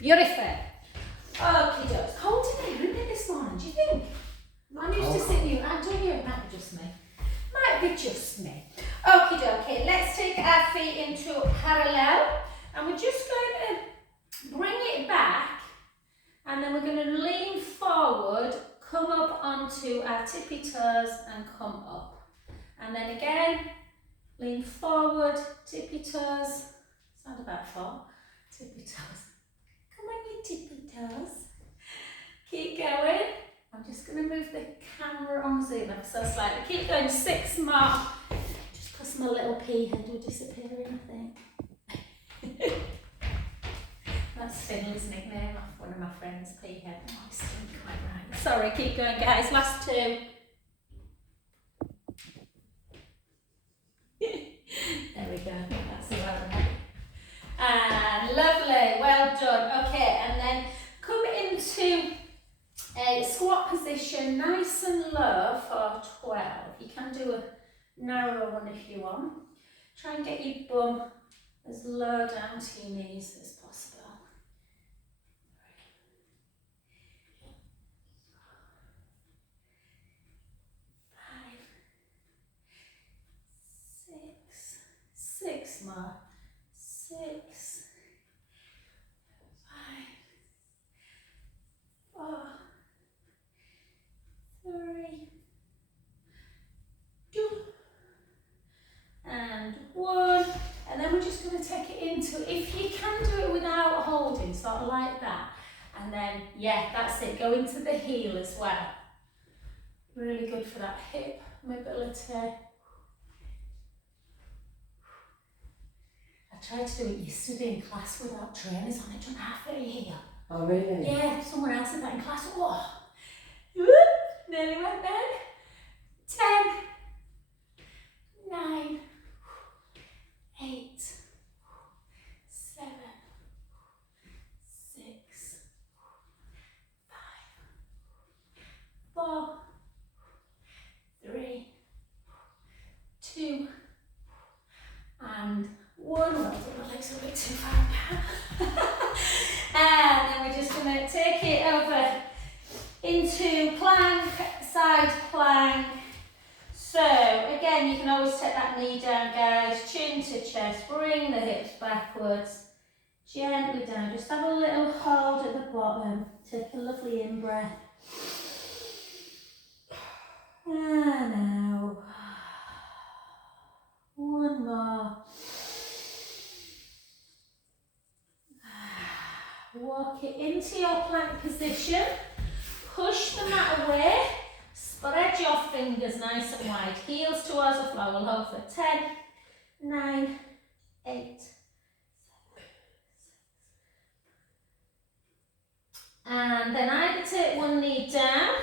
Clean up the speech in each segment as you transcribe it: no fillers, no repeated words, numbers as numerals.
Beautiful. Okay, dokes. Cold today, isn't it, this morning, do you think? I'm used to sitting here, don't you? It might be just me. Might be just me. Okay, dokie, let's take our feet into parallel, and we're just going to bring it back, and then we're going to lean forward, come up onto our tippy toes and come up. And then again, lean forward, tippy toes. Sound about 4. Tippy toes. Come on, you tippy toes. Keep going. I'm just going to move the camera on zoom ever so slightly. Keep going, 6 more. Just because my little pea head will disappear in, I think. That's Finley's nickname off one of my friends, pea head. Oh, I still quite right. Sorry, keep going, guys. Last 2. There we go. That's about right. And lovely. Well done. Okay, and then come into a squat position, nice and low for 12. You can do a narrow one if you want. Try and get your bum as low down to your knees as possible. 5, 6, 6 more. 6, 5, 4, 3, 2, and 1. And then we're just going to take it into, if you can do it without holding, sort of like that. And then, yeah, that's it. Go into the heel as well. Really good for that hip mobility. I tried to do it yesterday in class without trainers on it. Done halfway here. Oh, really? Yeah, someone else did that in class. Whoa. Nearly went there. 10, 9, 8, 7, 6, 5, 4, 3, 2, and 1. Well, my legs are a bit too far apart. And then we're just going to take it over into plank, side plank. So again, you can always take that knee down, guys, chin to chest, bring the hips backwards, gently down. Just have a little hold at the bottom. Take a lovely in-breath. And out. 1 more. Walk it into your plank position. Push the mat away. Spread your fingers nice and wide. Heels towards the floor. We'll hold for 10, 9, 8, 7, 6. And then either take one knee down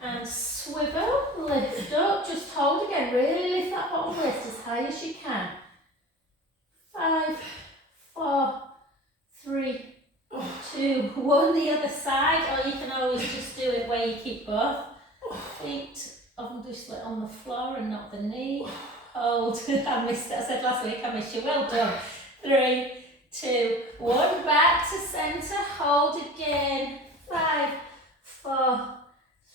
and swivel, lift up. Just hold again. Really lift that bottom waist as high as you can. 5, 4, 3, 2, 1. The other side, or you can always just do it where you keep both feet obviously on the floor and not the knee. Hold. I missed it. I said last week I missed you. Well done. 3, 2, 1. Back to centre. Hold again. 5, 4,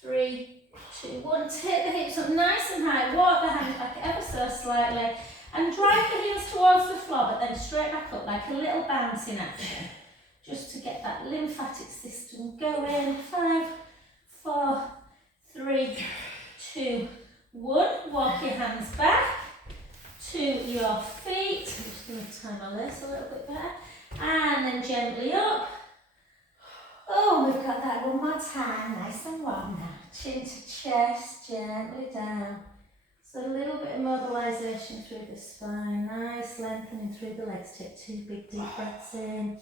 3, 2, 1. Take the hips up nice and high. Walk the hands back ever so slightly. And drive the heels towards the floor, but then straight back up like a little bouncing action. Just to get that lymphatic system going. 5, 4, 3, 2, 1. Walk your hands back to your feet. I'm just going to tie my lace a little bit better. And then gently up. Oh, we've got that one more time. Nice and warm now. Chin to chest, gently down. So a little bit of mobilisation through the spine. Nice lengthening through the legs. Take 2 big deep breaths in.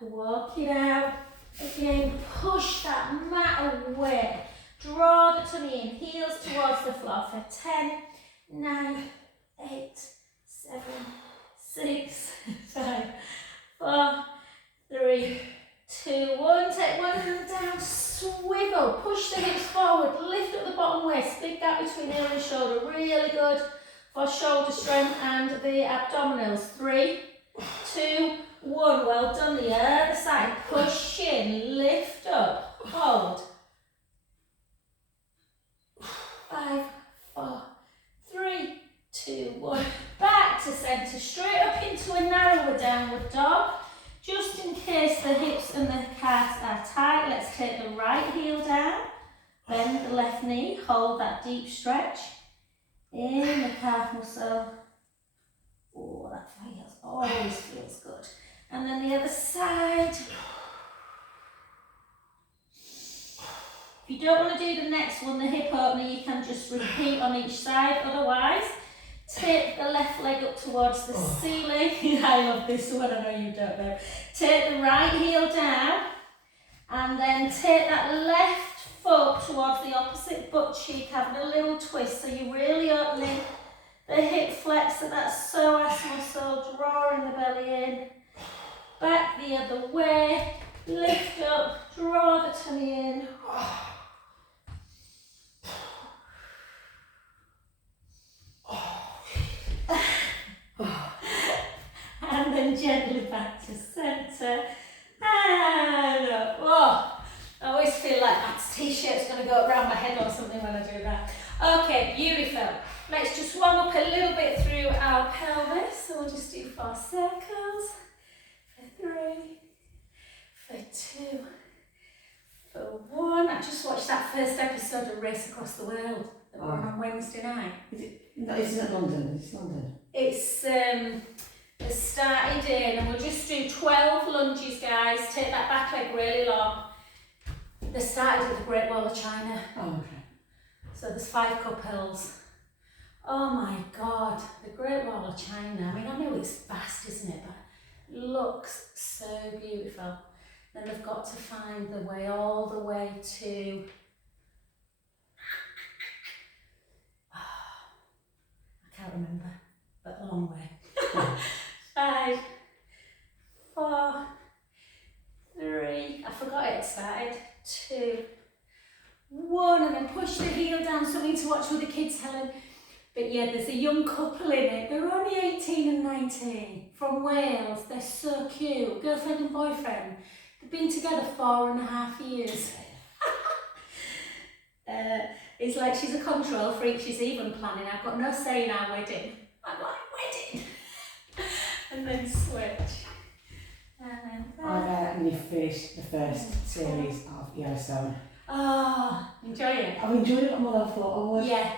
Walk it out. Again, push that mat away. Draw the tummy in. Heels towards the floor for 10, 9, 8, 7, 6, 5, 4, 3, 2, 1, take one hand down, swivel, push the hips forward, lift up the bottom waist, big gap between heel and shoulder, really good for shoulder strength and the abdominals. 3, 2, 1, well done. The other side, push in, lift up, hold. 5, 4, 3, 2, 1, back to centre, straight up into a narrower downward dog. Just in case the hips and the calves are tight, let's take the right heel down, bend the left knee, hold that deep stretch in the calf muscle. Oh, that feels, always feels good. And then the other side. If you don't want to do the next one, the hip opener, you can just repeat on each side. Otherwise, take the left leg up towards the ceiling. I love this one, I know you don't know. Take the right heel down and then take that left foot towards the opposite butt cheek, having a little twist. So you're really opening the hip flexor, that psoas muscle, drawing the belly in. Back the other way, lift up, draw the tummy in. And then gently back to centre. And up. Oh, I always feel like that t-shirt's going to go around my head or something when I do that. Okay, beautiful. Let's just warm up a little bit through our pelvis. So we'll just do 4 circles. For 3, for 2, for 1. I just watched that first episode of Race Across the World that were on Wednesday night. No, isn't it London? It's London. It's it started in, and we'll just do 12 lunges, guys. Take that back leg really long. They started at the Great Wall of China. Oh, okay. So there's 5 cup hills. Oh my God, the Great Wall of China. I mean, I know it's vast, isn't it? But it looks so beautiful. Then they've got to find the way all the way to. I can't remember, but a long way. 5, 4, 3, I forgot it started, 2, 1, and then push the heel down, something to watch with the kids, Helen. But yeah, there's a young couple in it, they're only 18 and 19, from Wales, they're so cute, girlfriend and boyfriend. They've been together 4.5 years. It's like she's a control freak, she's even planning, I've got no say in our wedding. I'm like, wedding! And then switch. And then I've only finished the first series of Yellowstone. Oh, enjoy it. I've enjoyed it more than I thought I would. Yeah,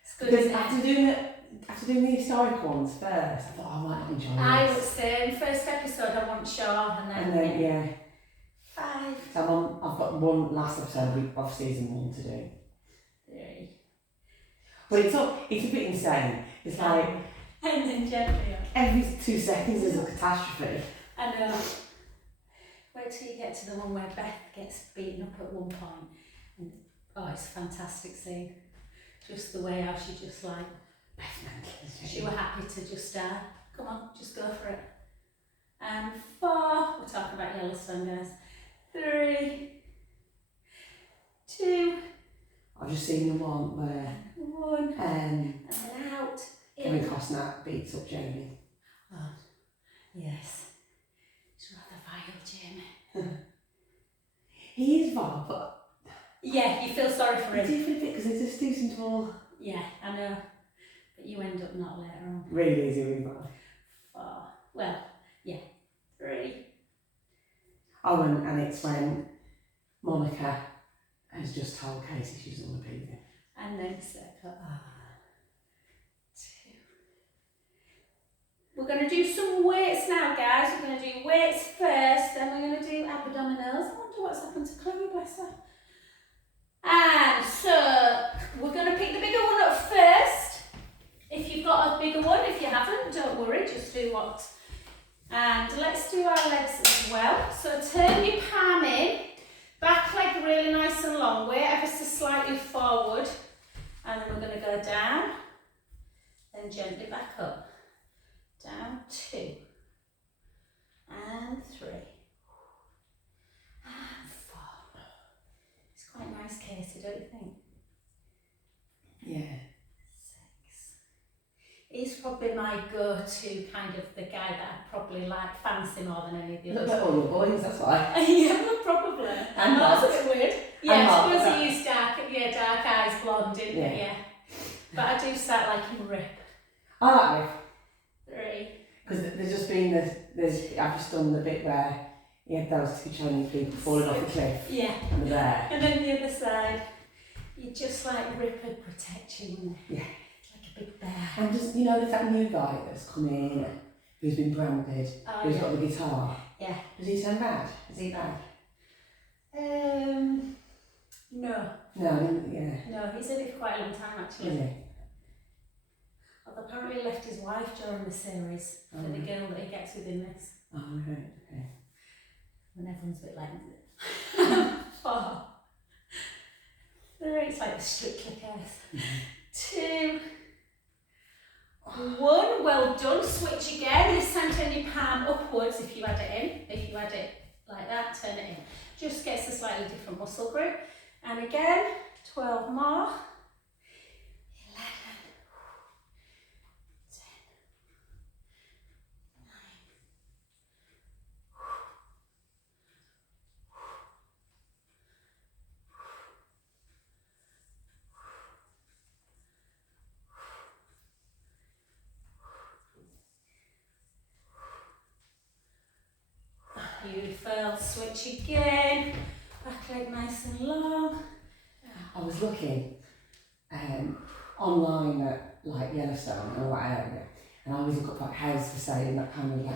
it's good. Because after doing the historic ones first, I thought I might not enjoy this. I was saying first episode I wasn't sure, and then yeah. 5. So I've got one last episode of season 1 to do. 3. But it's a bit insane. It's like And then gently up. every 2 seconds there's a catastrophe. I know. Wait till you get to the one where Beth gets beaten up at one point. And, oh, it's a fantastic scene. Just the way how she just like, she were happy to just die. Come on, just go for it. And 4, we're talking about Yellowstone, guys. 3, 2, I've just seen the one where 1, and then out. Kevin Costner beats up Jamie. Oh, yes. It's rather vile, Jamie. He is vile, but Yeah, you feel sorry for I him. do feel a bit because they just do seem to all Yeah, I know. But you end up not later on. really easy, really vile. 4, well, yeah. 3. Oh, and it's when Monica has just told Casey she doesn't want to be with him. And then circle. 2. We're going to do some weights now, guys. We're going to do weights first, then we're going to do abdominals. I wonder what's happened to Chloe, bless her. And so, we're going to pick the bigger one up first. If you've got a bigger one, if you haven't, don't worry, just do what. And let's do our legs as well. So turn your palm in, back leg really nice and long, weight ever so slightly forward. And then we're going to go down, then gently back up. Down 2, and 3, Yeah. 6. He's probably my go-to kind of the guy that I probably like fancy more than any of the Look others. at all your boys, that's why. Yeah, probably. And That's a Mark. bit weird. And Yeah, I Mark, suppose that- he used dark eyes, blonde, didn't he? Yeah. Yeah. But I do start liking Rip. I like Riff. 3. Because there's just been I've just done the bit where he had those 2 Chinese people falling off a cliff Yeah. and they're there. And then the other side, you just like Rip would protect you, wouldn't he? Yeah. Like a big bear. And just, you know, there's that new guy that's come in, who's been branded, Oh, who's yeah. got the guitar. Yeah. Does he turn bad? Is he bad? No. No, yeah. No, he's in it for quite a long time actually. Is he? Although apparently he left his wife during the series for the girl that he gets with in this. Oh, right, okay. When everyone's a bit like 4. 3, it's like the Strictly Curse. 2. 1, well done. Switch again. This time turn your palm upwards if you had it in. If you had it like that, turn it in. Just gets a slightly different muscle group. And again, 12 more. 11. 10. 9. Beautiful. Switch again. Back leg nice and long. I was looking online at like Yellowstone or that area, and I always look up like house for sale and that kind of like,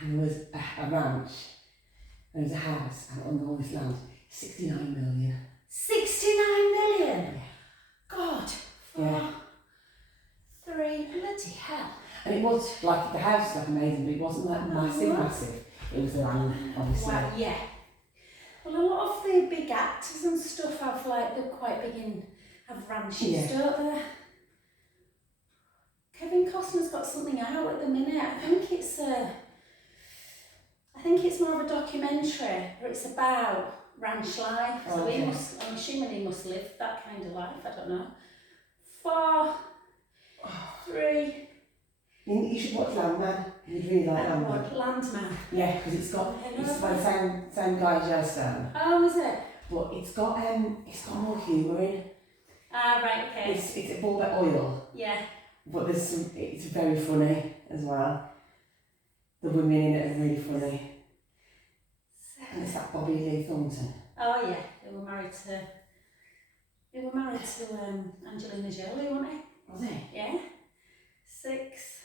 and there was a ranch, and there was a house, and on all this land, 69 million. 69 million? Yeah. God. 4, Yeah. 3, bloody hell. And it was like, the house was like amazing, but it wasn't like massive. It was the land, obviously. Wow, yeah. Well, a lot of the big actors and stuff have like, they're quite big in, have ranches, Yeah. don't they? Kevin Costner's got something out at the minute. I think it's more of a documentary, but it's about ranch life. So Okay. I'm assuming he must live that kind of life. I don't know. 4, 3. You should watch Landman. You'd really like Landman. Landman. Yeah, because it's by the same guy as Yellowstone, Oh, is it? but it's got more humour in. Ah, right, okay. It's all about oil, Yeah. but it's very funny as well. The women in it are really funny. And it's that Bobby Lee Thornton. Oh yeah, they were married to Angelina Jolie, weren't they? Was it? Yeah. 6,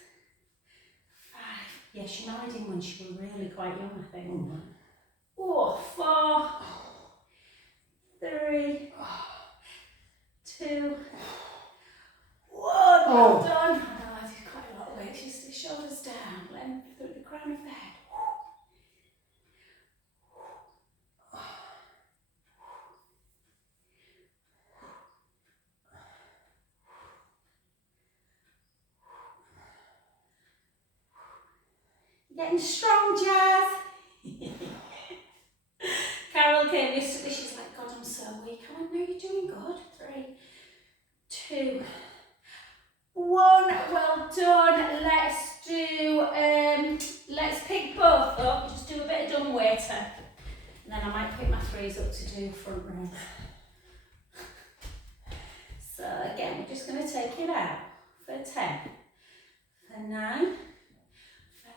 5. Yeah, she married him when she was really quite young, I think. Oh, 4, 3, 2, 1. Well done. I know I did quite a lot of weight. Just the shoulders down, then through the crown of the head. Getting strong, Jazz. Carol came yesterday, she's like, God, I'm so weak. I went, no, you're doing good. 3, 2, 1. Well done. Let's pick both up. Just do a bit of dumb waiter. And then I might pick my 3s up to do front row. So again, we're just going to take it out for 10, for 9, for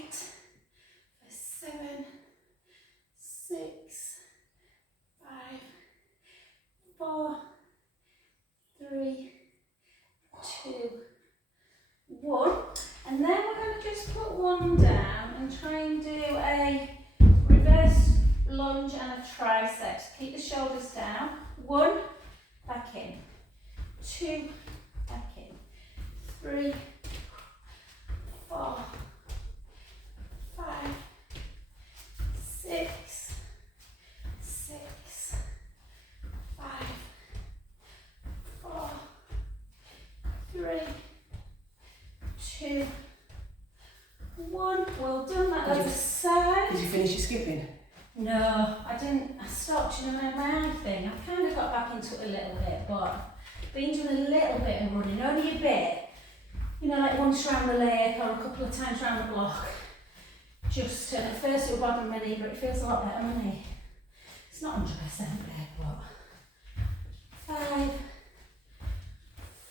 8, for 7, 6, 5, 4, 3, 2, 1. And then we're going to just put 1 down and try and do a reverse lunge and a tricep. Keep the shoulders down. 1, back in. 2, back in. 3, 4, 5, 6, 5, 4, 3, 2, 1. Well done. That other side. did you finish your skipping? No, I didn't. I stopped, you know, my eye thing. I kind of got back into it a little bit, but been doing a little bit of running, only a bit. You know, like once round the lake or a couple of times round the block. Just, at first it was bothering my knee, but it feels a lot better on my knee. It's not 100% there, but 5,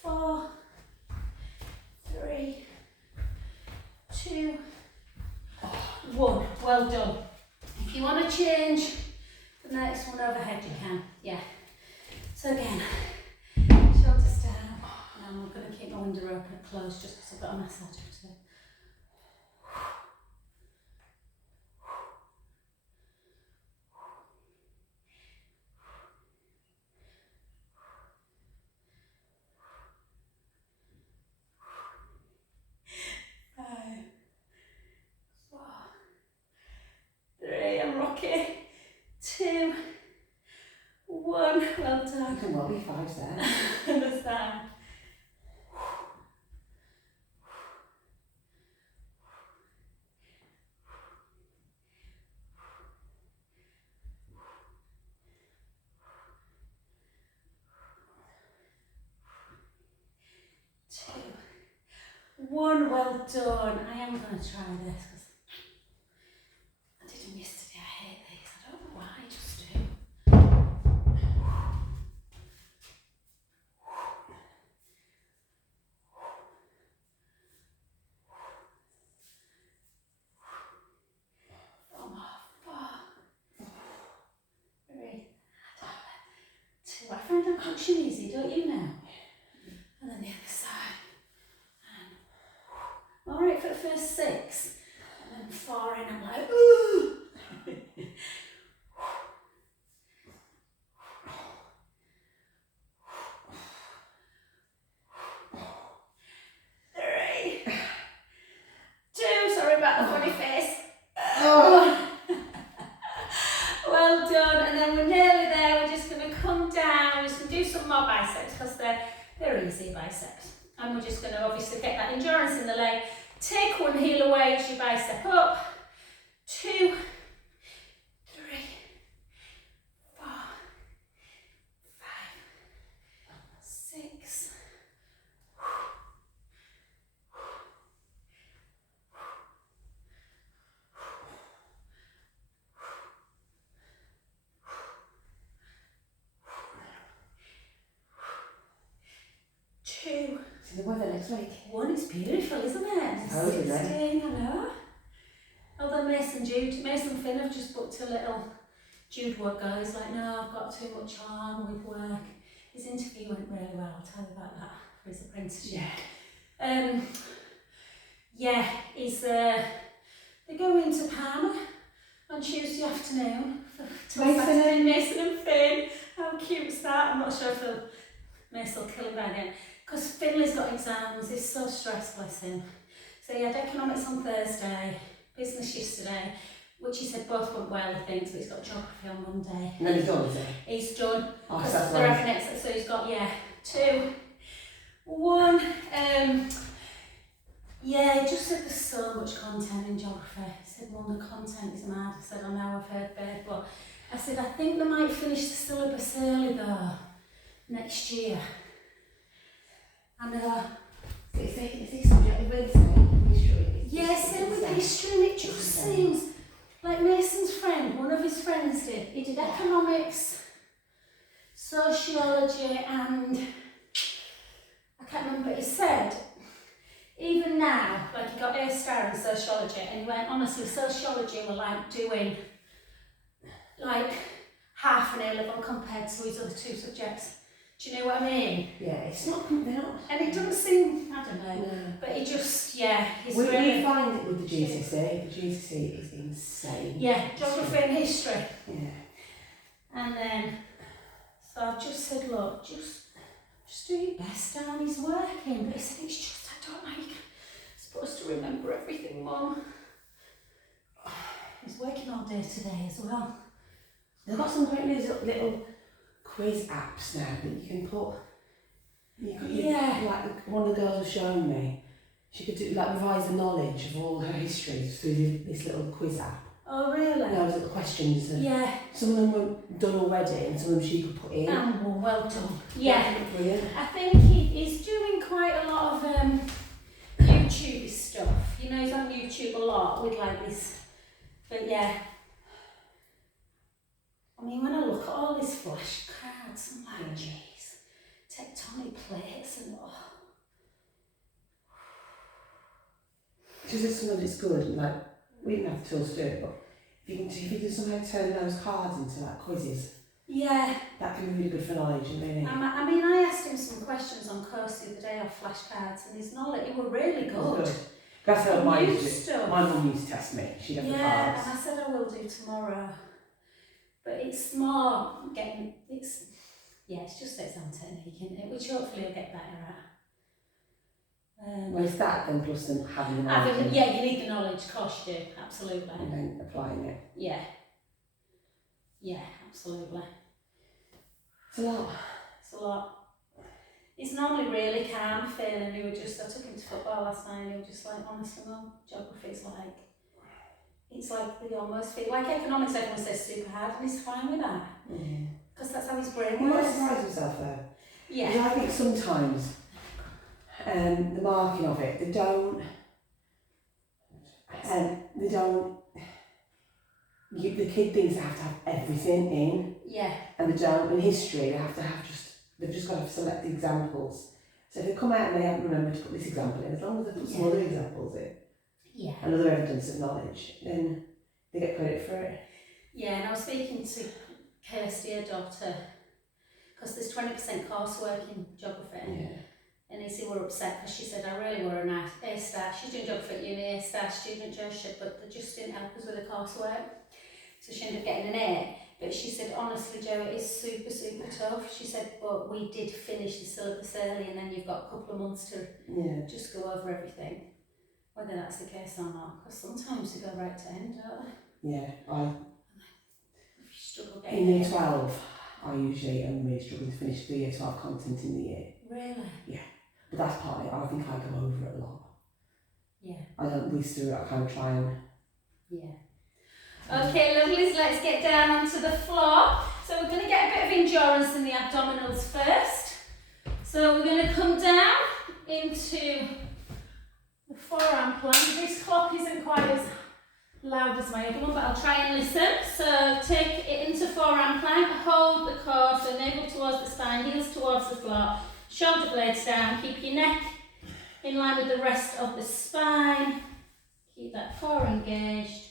4, 3, 2, 1. Well done. If you want to change the next one overhead, you can. Yeah. So again, shoulders down. And I'm going to keep my window open closed just because I've got a massage to do. I'm rocky. 2, 1. Well done. You can well be 5 there. Understand. 2, 1. Well done. I am going to try this because I did them yesterday. I hate these. I don't know why. I just do. I find that function easy, don't you now? And then the other side. And alright for the first 6. And then 4 in, I'm like, ooh! 3, 2, sorry about the funny face. Well done, and then we're nearly there. We're just going to come down. We're just going to do some more biceps because they're easy biceps. And we're just going to obviously get that endurance in the leg. Take one heel away as you bicep up. 2, 3, 4, 5, 6. 2. See the weather next week. 1 is beautiful, isn't it? Oh, isn't it? 16, I know. Although Mason Finn have just booked a little Jude work guy. He's like, no, I've got too much on with work. His interview went really well. I'll tell you about that for his apprenticeship. Yeah. They go into Palmer on Tuesday afternoon till Mason Saturday. and- Mason and Finn. How cute is that? I'm not sure if Mason will kill him by then. Because Finley's got exams, he's so stressed, bless him. So he had economics on Thursday, business yesterday, which he said both went well, I think, so he's got geography on Monday. And then he's done, is it? He's done. Oh, Because so that's they're nice. having exams, so he's got, 2, 1. He just said there's so much content in geography. He said, the content is mad. I said, I know, I've heard that, but I said, I think they might finish the syllabus early though, next year. I know. Is he subjective with history? Yeah, same with history, and it just seems like Mason's friend, one of his friends he did economics, sociology, and I can't remember, but he said, even now, like he got A star in sociology, and he went, honestly, sociology were like doing like half an A level compared to his other 2 subjects. Do you know what I mean? Yeah, it's not, they're not. And it doesn't seem, I don't know, No. but he just, he's We really... find it with the GCSE. The GCSE is insane. Yeah, geography and history. Yeah. And then, so I've just said, look, just do your best, Dan, he's working. But he said, it's just, I don't know, you're supposed to remember everything, Mum. He's working all day today as well. They've got some great little quiz apps now that you can put. Like one of the girls was showing me, she could do like revise the knowledge of all her history through this little quiz app. Oh, Oh, really? Loads of the questions. Yeah. Some of them were done already, and some of them she could put in. Oh, well done. Yeah. Brilliant. I think he's doing quite a lot of YouTube stuff. You know, he's on YouTube a lot with like this. But yeah. I mean, when I look at all these flashcards, I'm like, jeez, tectonic plates and all. Just some of it's good, like, we didn't have the tools to do it, but if you can somehow turn those cards into like quizzes, Yeah. that can be really good for knowledge, really. I mean, I asked him some questions on course the other day off flashcards, and his knowledge, it were really good. That's how mine New used to. stuff. My mum used to test me. She'd have the Yeah, cards. and I said I will do tomorrow. But it's more it's just exam technique, isn't it? Which hopefully he'll get better at. Well, it's that then plus them having the knowledge. Yeah, you need the knowledge, of course you do, absolutely. And then applying it. Yeah. Yeah, absolutely. It's a lot. It's a lot. He's normally really calm, Phil, and I took him to football last night and he was just like, honestly, Mum, geography's like, it's like they almost feel like economics, everyone says super hard, and he's fine with that. Because that's how his brain He might works. surprise himself though. Yeah. Because I think sometimes the marking of it, they don't, the kid thinks they have to have everything in, Yeah. and they don't. In history, they've just got to select the examples. So if they come out and they haven't remembered to put this example in, as long as they put some other examples in, and other evidence of knowledge, then they get credit for it. Yeah, and I was speaking to Kirsty, her daughter, because there's 20% coursework in geography. Yeah. And they said we're upset because she said I really were an A star. She's doing geography at uni, A star student, Joshua, but they just didn't help us with the coursework. So she ended up getting an A. But she said, honestly, Jo, it is super, super tough. She said, but we did finish the syllabus early and then you've got a couple of months to just go over everything. Whether that's the case or not, because sometimes they go right to end, don't they? Yeah, If you struggle getting in year 12, I usually am really struggling to finish the year 12 content in the year. Really? Yeah, but that's partly, I think I go over it a lot. Yeah. I don't whiz through it, I kind of try and... Yeah. Okay, lovelies, let's get down onto the floor. So we're going to get a bit of endurance in the abdominals first. So we're going to come down into the forearm plank. This clock isn't quite as loud as my other one, but I'll try and listen. So take it into forearm plank, hold the core, so navel towards the spine, heels towards the floor, shoulder blades down, keep your neck in line with the rest of the spine, keep that core engaged.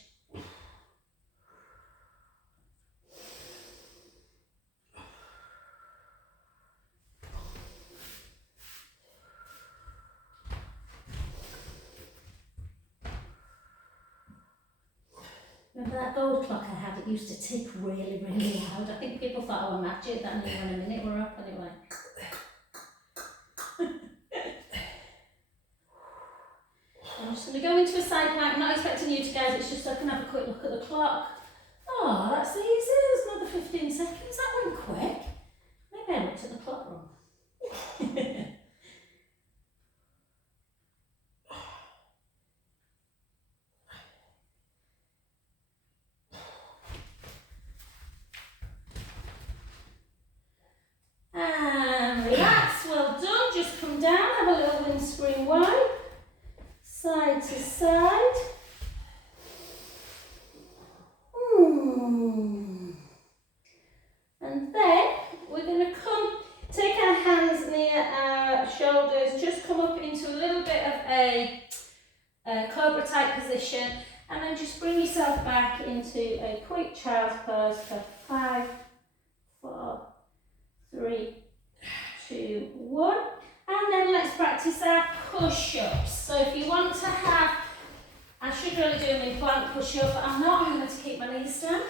Remember that gold clock I had? It used to tick really, really loud. I think people thought, oh, magic, that knew when a minute we're up anyway. I'm just going to go into a side plank. I'm not expecting you to, guys, it's just so I can have a quick look at the clock. Oh, that's easy. There's another 15 seconds. That went quick. Maybe I looked at the clock wrong. And relax, well done. Just come down, have a little windscreen wipe, side to side. And then we're going to take our hands near our shoulders, just come up into a little bit of a cobra type position, and then just bring yourself back into a quick child's pose for 5, 4, 3, 2, 1, and then let's practice our push-ups. So if you want to have, I should really do them in plank push-up, but I'm not, I'm going to keep my knees down.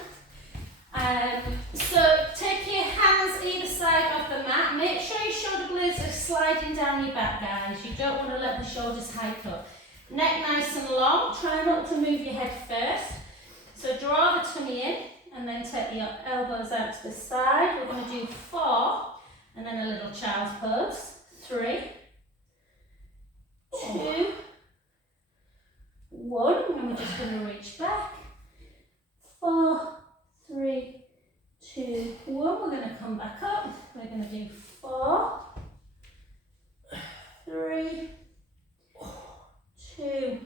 So take your hands either side of the mat, make sure your shoulder blades are sliding down your back, guys. You don't want to let the shoulders hike up. Neck nice and long, try not to move your head first. So draw the tummy in, and then take your elbows out to the side. We're going to do 4, and then a little child's pose. 3, 2, 1, and we're just going to reach back come back up. We're going to do 4, 3, 2,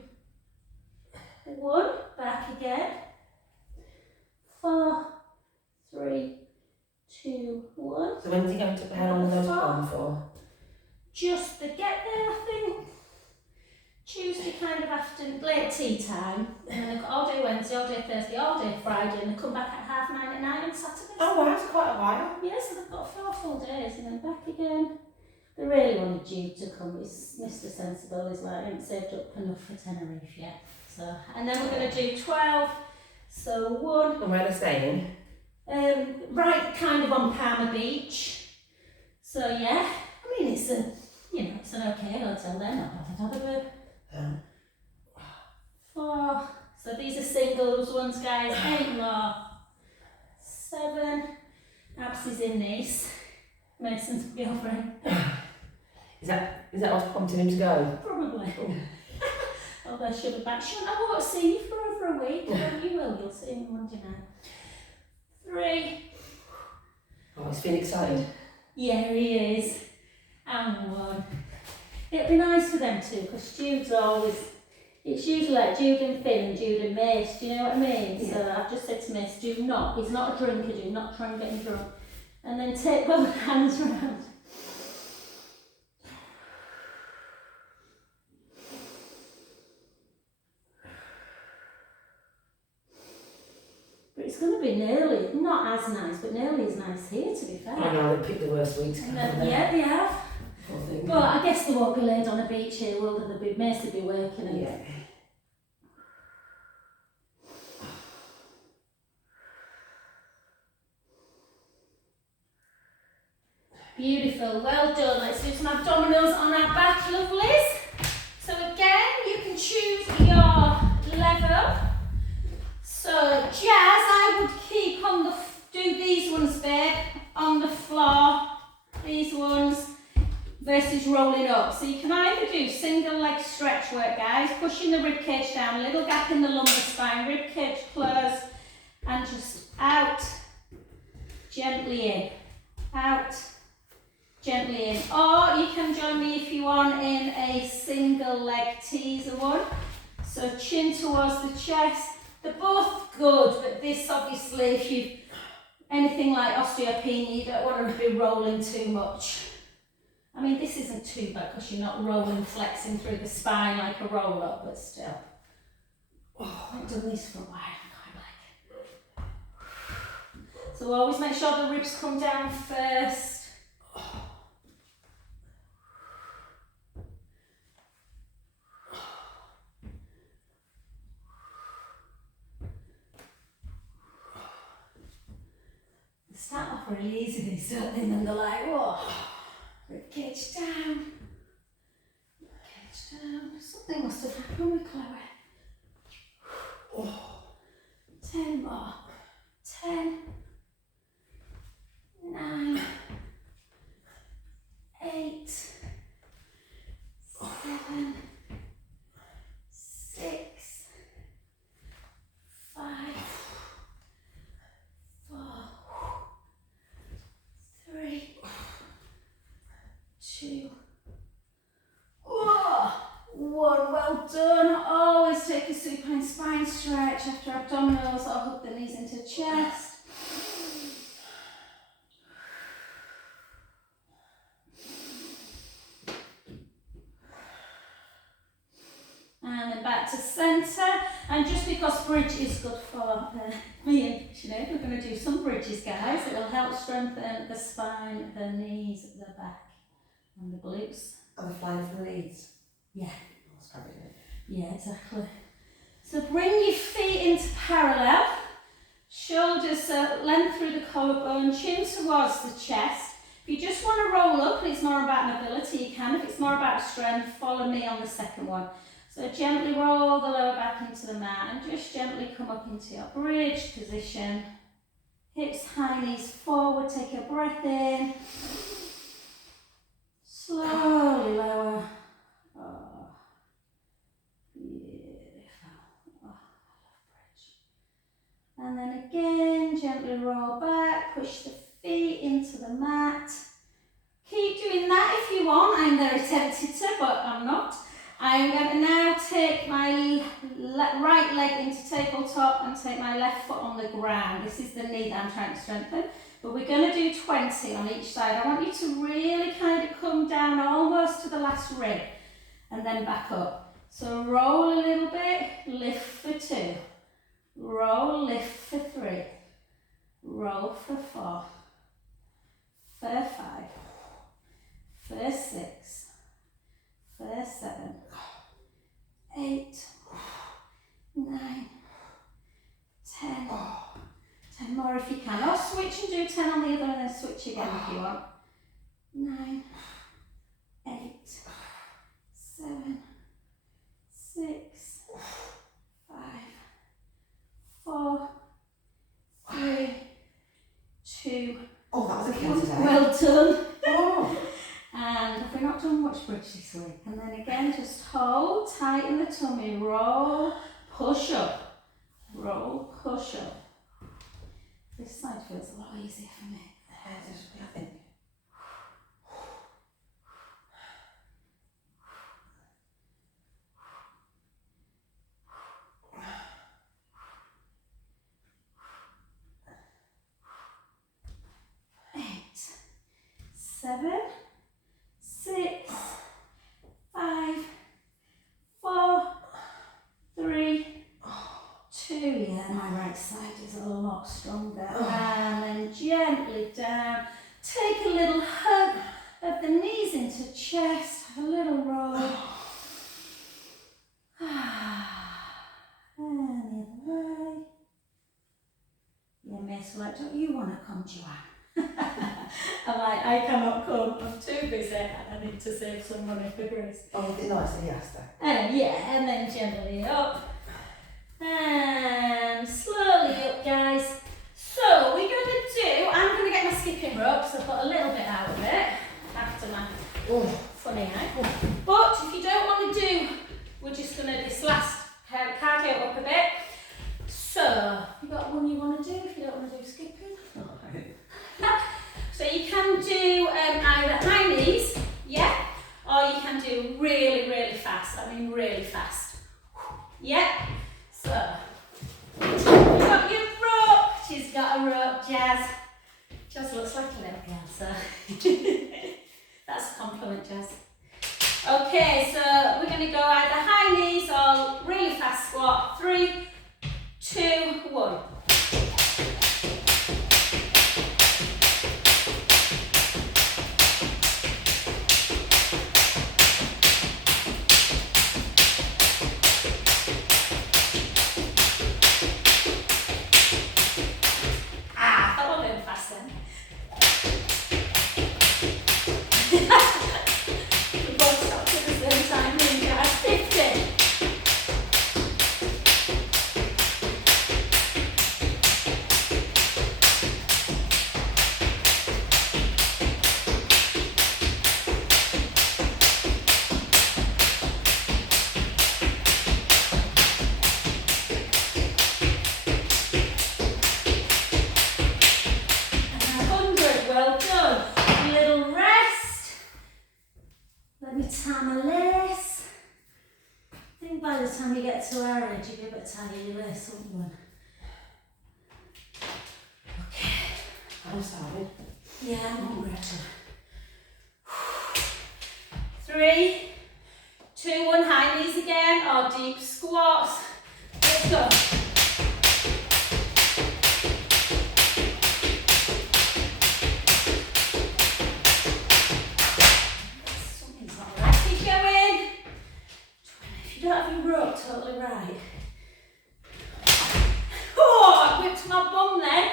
1. Back again. 4, 3, 2, 1. So when's he going to, how long are they going to come for? Just to get there, I think. Tuesday kind of after late tea time, and then they've got all day Wednesday, all day Thursday, all day Friday, and they come back at 9:30 at night on Saturday. Oh wow, that's quite a while. Yeah, so they've got 4 full days and then back again. They really wanted Jude to come. It's Mr. Sensible is like, I haven't saved up enough for Tenerife yet. So, and then we're going to do 12. So 1. And where are they staying? Right, kind of on Palmer Beach. So yeah, I mean it's it's an okay hotel. They're not bothered, are they? 4. So these are singles ones, guys. 8 more. 7. Abs is in Nice. Mason's girlfriend. Is that what's prompting him to go? Probably. Although she'll be back. I won't see you for over a week. Well, you will. You'll see me Monday night. 3. Oh, he's feeling excited. Yeah, he is. And 1. It'd be nice for them too, because Jude's always. It's usually like Jude and Finn and Jude and Mace, do you know what I mean? Yeah. So I've just said to Mace, he's not a drinker, do not try and get him drunk. And then take both hands around. But it's going to be nearly, not as nice, but nearly as nice here, to be fair. I know, they picked the worst weeks. Yeah, they have. But I guess they won't be laid on a beach here, will they? They'll be Mace will be working. And yeah. Beautiful, well done. Let's do some abdominals on our back, lovelies. So again, you can choose your level. So Jazz, I would keep on do these ones, babe, on the floor. These ones versus rolling up. So you can either do single leg stretch work, guys, pushing the rib cage down, little gap in the lumbar spine, rib cage closed, and just out, gently in, out, gently in. Or you can join me if you want in a single leg teaser one. So chin towards the chest. They're both good, but this obviously, if you anything like osteopenia, you don't want to be rolling too much. I mean, this isn't too bad because you're not rolling, flexing through the spine like a roll up, but still. Oh, I've done this for a while, I quite like it. So always make sure the ribs come down first. They start off really easy, these, don't they? And then they're like, whoa. Rib cage down. Rib cage down. Something must have happened with Chloe. Oh. 10 more. 10. 9. 8. 7. 6. 5. 4. 3. 2. 1. Well done. Always take a supine spine stretch after abdominals or hook the knees into chest. And then back to centre. And just because bridge is good for me and Sinead, we're going to do some bridges, guys. It will help strengthen the spine, the knees, the back, and the glutes. And the flying from the leads. Yeah. That's probably it. Yeah, exactly. So bring your feet into parallel. Shoulders length through the collarbone, chin towards the chest. If you just want to roll up and it's more about mobility, you can. If it's more about strength, follow me on the second one. So gently roll the lower back into the mat and just gently come up into your bridge position. Hips high, knees forward, take a breath in. Slowly lower. Oh, beautiful. Oh, I love bridge. And then again, gently roll back, push the feet into the mat. Keep doing that if you want. I'm very tempted to, but I'm not. I'm going to now take my right leg into tabletop and take my left foot on the ground. This is the knee that I'm trying to strengthen. But we're going to do 20 on each side. I want you to really kind of come down almost to the last rib and then back up. So roll a little bit, lift for 2. Roll, lift for 3. Roll for 4. For 5. For 6. For 7. 8. 9. 10. 10 more if you can. Or switch and do 10 on the other and then switch again if you want. 9. 8. 7. 6. 5. 4. 3. 2. Oh, that was a kill today. Well done. Oh. And have we not done much bridge this week? And then again, just hold, tighten the tummy, roll, push up. Roll, push up. This side feels a lot easier for me. I think. Eight, 7, 6, 5, 4, 3, 2. Yeah, my right side is a lot stronger. And then gently down. Take a little hug of the knees into chest. Have a little roll. And the other way. Yeah, Miss, like, don't you want to come, Joanne? I'm like, I cannot come. I'm too busy. I need to save some money for Grace. Oh, it's nice that he asked that. Yeah, and then gently up. And slowly up, guys. So we're going to do, I'm going to get my skipping rope, so I've got a little bit out of it after my funny eye. But if you don't want to do, we're just going to this last cardio up a bit. So, you got one you want to do if you don't want to do skipping? So you can do either high knees, yeah, or you can do really, really fast. I mean really fast. Yeah. So, you've got your rope. She's got a rope, Jazz. Jazz looks like a little girl, so that's a compliment, Jazz. Okay, so we're going to go either high knees or really fast squat. 3, 2, 1. By the time you get to our age, you'll be able to tie your lace, won't you? Okay. I'm starving. Yeah, I'm hungry. 3, 2, 1, high knees again, or deep squats. Let's go. Something's not right. Keep going. You don't have your rope totally right. Oh, I whipped my bum then.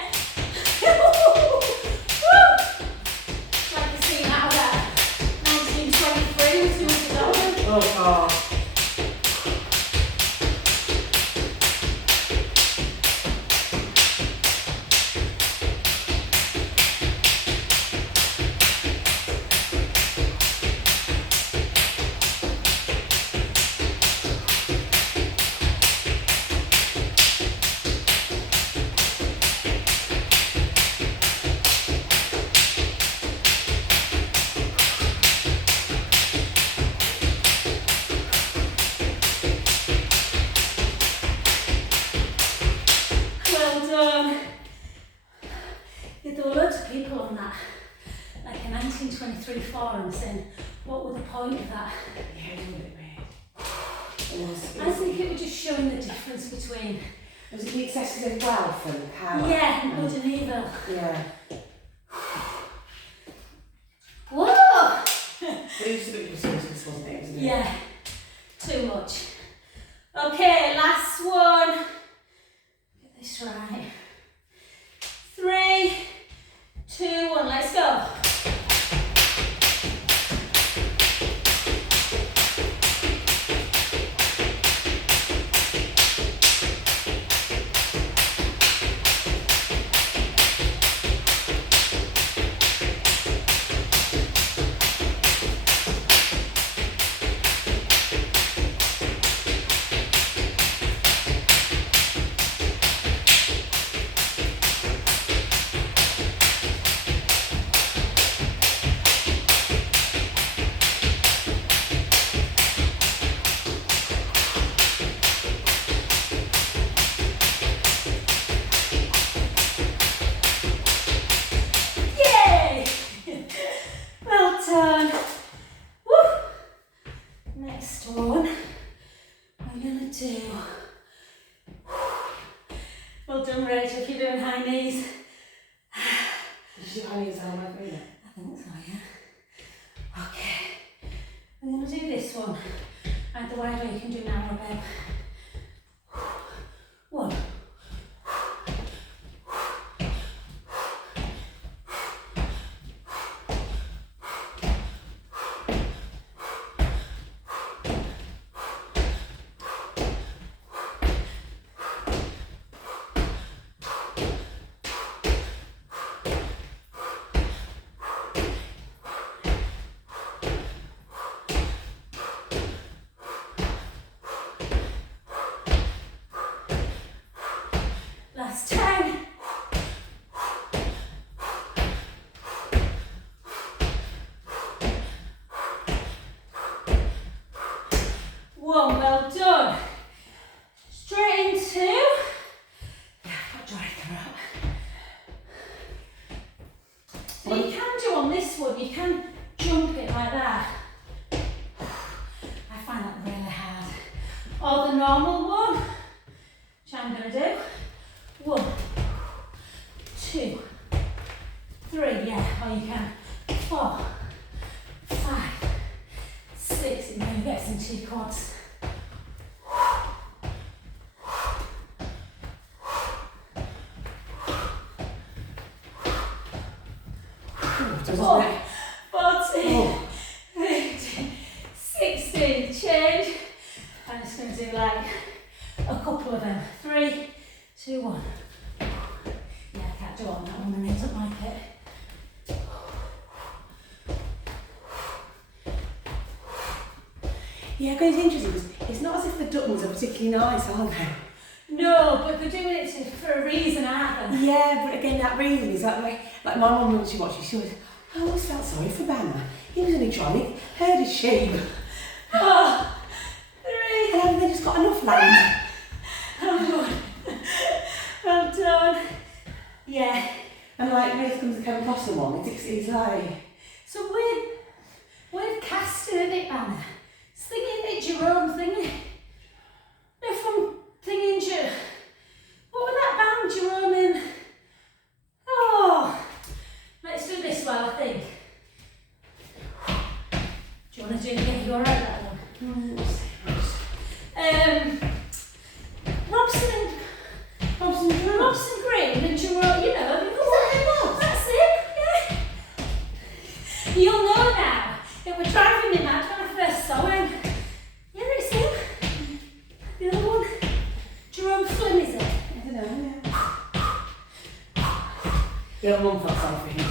It's like a scene out of that 1923 with Susie Dolan. Oh, God. point of that? Yeah, it's a bit weird. I think it was just showing the difference between... Was it the excesses of wealth and power? Yeah, and good and evil. Yeah. Whoa! But it was a bit gratuitous, wasn't it? Yeah, too much. Okay, last one. Get this right. 3, 2, 1, let's go. Well done, Rachel, if you're doing high knees. Did you do high knees all the way through? I think so, yeah. Okay. I'm going to do this one. Either way you can do narrow bib. 1. Last 10. 1, well done. Straight into, yeah, I've got dry throat. So you can do on this one, you can jump it like that. I find that really hard. Or the normal one, which I'm going to do. 1, 2, 3, yeah, or you can 4, 5, 6, and then you get into your quads. Doesn't 14, 15, 16, change. I'm just going to do like a couple of them. 3, 2, 1. Yeah, I can't do on that one, my knees don't like it. Yeah, it's interesting because it's not as if the ducklings are particularly nice, are they? No, but they're doing it for a reason, aren't they? Yeah, but again, that reason is like my mum when she watched it, she was, I always felt sorry for Banner. He was only trying to herd his sheep. Oh, 3. And haven't they just got enough land? Oh, well done. Yeah. And like, when it comes to Kevin Costner one, it's like... So with casting, isn't it, Banner? It's thinking it's your own thingy. No, from thinking what was that band, Jerome in? Oh, let's do this well, I think. Do you want to do it again? You alright, that one? Robson Green and Jerome, you know. That's it, yeah. You'll know now. It was driving me mad when I first saw him. Yeah, it's him. The other one. Jerome Flynn, is it? I don't know, yeah. Your mum felt sorry for him.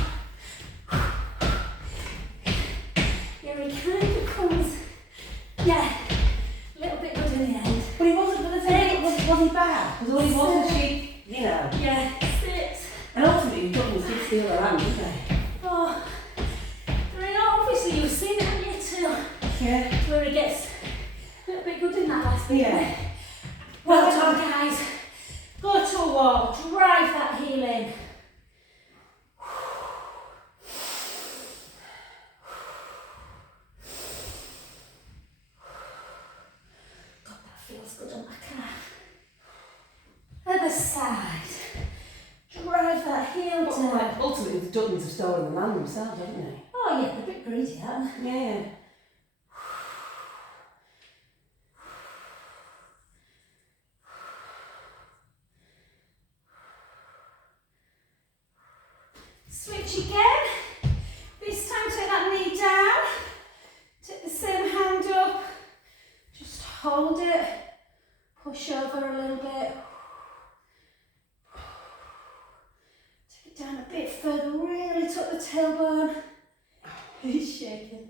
Yeah, he kind of comes, yeah, a little bit good in the end. But he wasn't, but the thing, was he bad? Because all he was was she, you know. Yeah, 6. And ultimately, the ducklings did steal her hand, didn't they? Oh, obviously you've seen it, haven't you, too? Yeah. Where he gets a little bit good in that last bit. Yeah. Well done, guys. Go to a wall, drive that heel in. feels good on my calf. Other side. Drive that heel But down. like, ultimately, the Duttons have stolen the land themselves, haven't they? Oh yeah, they're a bit greedy, aren't they? Yeah. Switch again. This time take that knee down. Take the same hand up. Just hold it. Push over a little bit. Take it down a bit further. Really tuck the tailbone. He's shaking.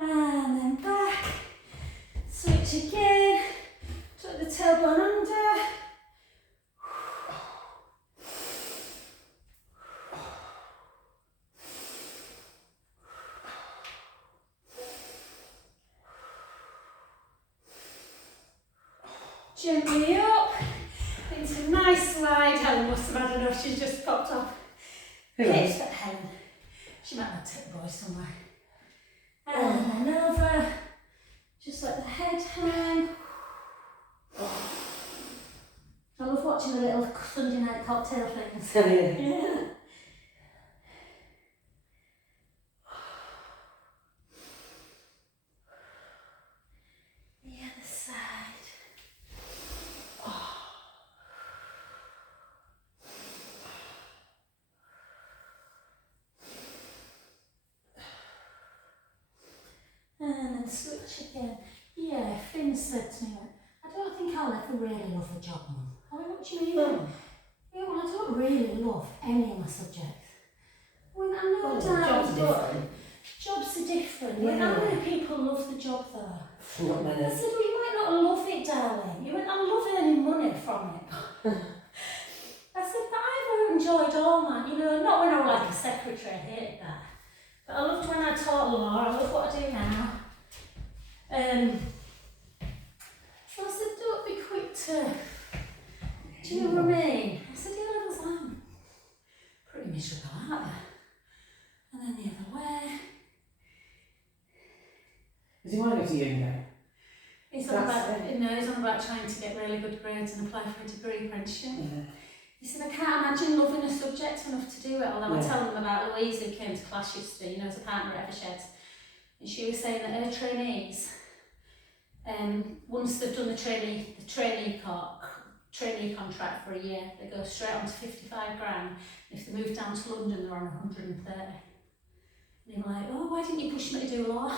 And then back. Switch again. Tuck the tailbone under. Gently up into a nice slide. Helen must have had enough, she's just popped off. Who Pitch else? that Helen. She might have took the boy somewhere. And then over. Just let the head hang. I love watching the little Sunday night cocktail things. Oh, yeah. Yeah. The other side. And then switch again. Yeah, Finn said to me, I don't think I'll ever really love the job, Mum. I went, what do you mean? Yeah, well, I don't really love any of my subjects. I went, I know, Well, Dad, jobs are but different. jobs are different. Yeah. How many people love the job though? Not many. I said, well, you might not love it, darling. You went, I love earning money from it. I said, but I've enjoyed all that, you know, not when I was like a secretary, I hated that. But I loved when I taught law, I love what I do now. So I said, don't be quick to, do you know what I mean? I said, yeah, I was pretty miserable, aren't they? And then the other way. Does he want to go to uni now? He's on about trying to get really good grades and apply for a degree apprenticeship. Yeah. He said, I can't imagine loving a subject enough to do it, although I Yeah. tell them about Louise who came to class yesterday, you know, as a partner at Evershed. And she was saying that her trainees, once they've done the trainee contract for a year, they go straight on to 55 grand. If they move down to London, they're on 130. And they were like, oh, why didn't you push me to do law?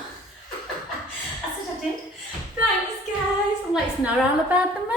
I said, I did. Thanks, guys. I'm like, it's not all about the money.